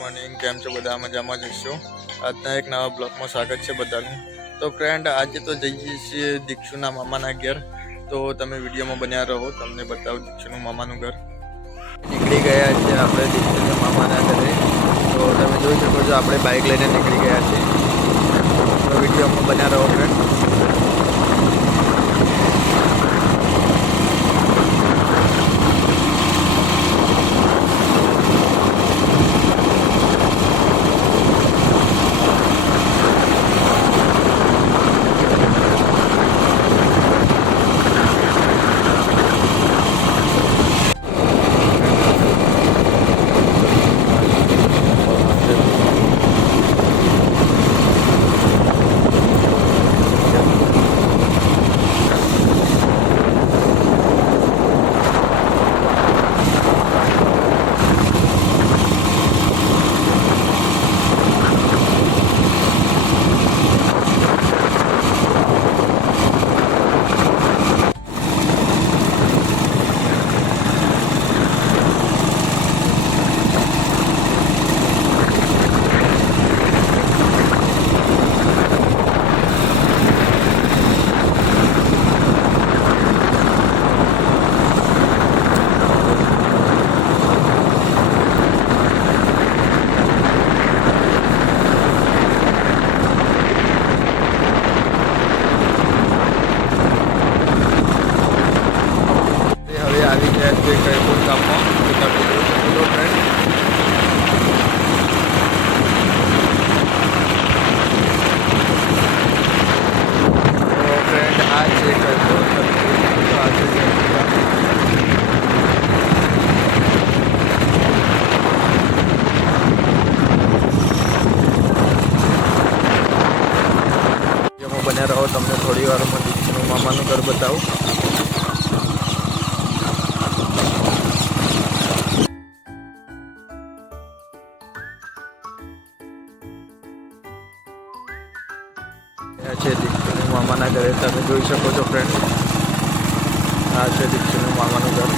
મોર્નિંગ, કેમ છો બધા? મજામાં જ હશો? આજના એક નવા બ્લોગમાં સ્વાગત છે બધાનું. તો ફ્રેન્ડ, આજે તો જઈએ છીએ દીક્ષુના મામાના ઘેર. તો તમે વિડીયોમાં બન્યા રહો, તમને બતાવું દીક્ષુનું મામાનું ઘર. નીકળી ગયા છે આપણે દીક્ષુના મામાના ઘરે. તો તમે જોઈ શકો છો, આપણે બાઇક લઈને નીકળી ગયા છીએ. તો વિડીયોમાં બન્યા રહો ફ્રેન્ડ. આવી ગયા છે કઈપુર ગામમાં. તો તમે જોઈ શકો છો ફ્રેન્ડ. તો ફ્રેન્ડ, આ છે કઈપુર. તમે જોઈ શકો છો, આ છે કઈપુર ગામ. જેમાં બન્યા રહો, તમને થોડી વારમાં દીક્ષુનું મામાનું ઘર બતાવું. છે દીક્ષુનું મામાના ઘરે. તમે જોઈ શકો છો ફ્રેન્ડ, આ છે દીક્ષુનું મામાનું ઘર.